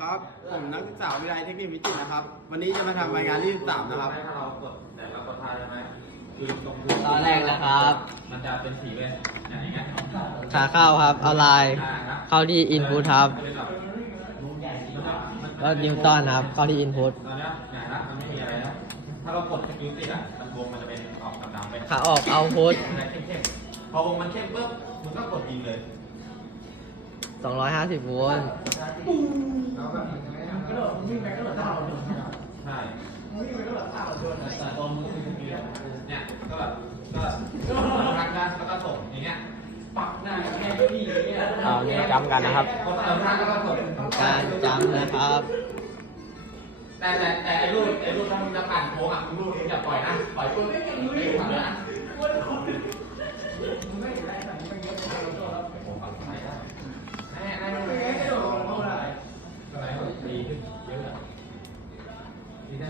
ครับผมนักศึกษาวิทยาเทคนิควิจิตนะครับ วันนี้จะมาทำรายงานที่สามนะครับให้เรากดแต่เรากระทายได้ไหมคือตรงตอนแรกนะครับ มันจะเป็นสีเป็นอย่างงี้ขาเข้าครับเอาไลน์เข้าที่อินพุตครับ ก็ยิวตอนครับ เข้าที่อินพุตตอนนี้นะครัมันไม่มีอะไรแล้วถ้าเรากดสกิลติดอ่ะมันวงมันจะเป็นออกกับดำเป็นขาออกเอาพุตพอวงมันเข้มปุ๊บมันก็กดอิงเลย250ร้อยห้าสิบวนล้วก็มีแม่ก็โดดวิ่งไปก็โดดเท้าใช่ตอนมือก็เป็นคนเดียวเนี่ยก็แบบก็รักกันแล้วก็ส่งอย่างเงี้ย ปักหน้าแค่ที่อย่างเงี้ยเออจำกันนะครับการจำนะครับ แต่แต่ไอ้รูปไอ้รูปทำจะปั่นโค้ไอ่ลรูปนียจะปล่อยนะ ปล่อยปุ๊บไม่ยังรู้อยู่ขำนะ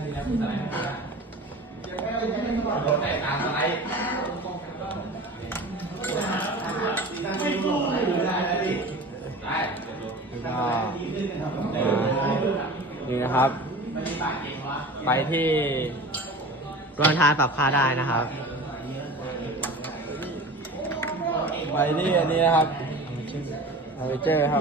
ีนะคุณสไลด์เีป๊บนึงจะได้ไม่้แต่ตามนี่นะครับ ไปที่ตัวทานปรับค่าได้นะครับ ไปที่อันนี้นะครับเอาไปเจอครั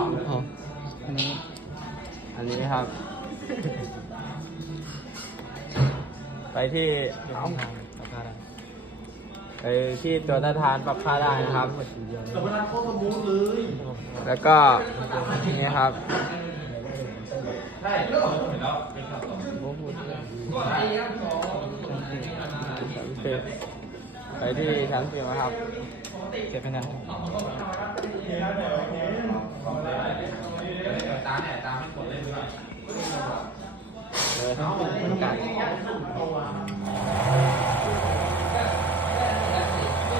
บันนี้ครับ ไปที่ไปที่ตัวหน้าทานปรับค่าได้นะครับ แล้วก็นี่ครับ ไปที่ชั้นสี่นะครับเก็บไปนั้นถ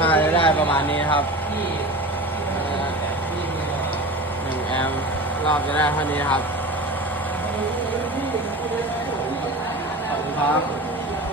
้ได้ประมาณนี้ครับหนึ่งแอมรอบจะได้เท่านี้ครับครับ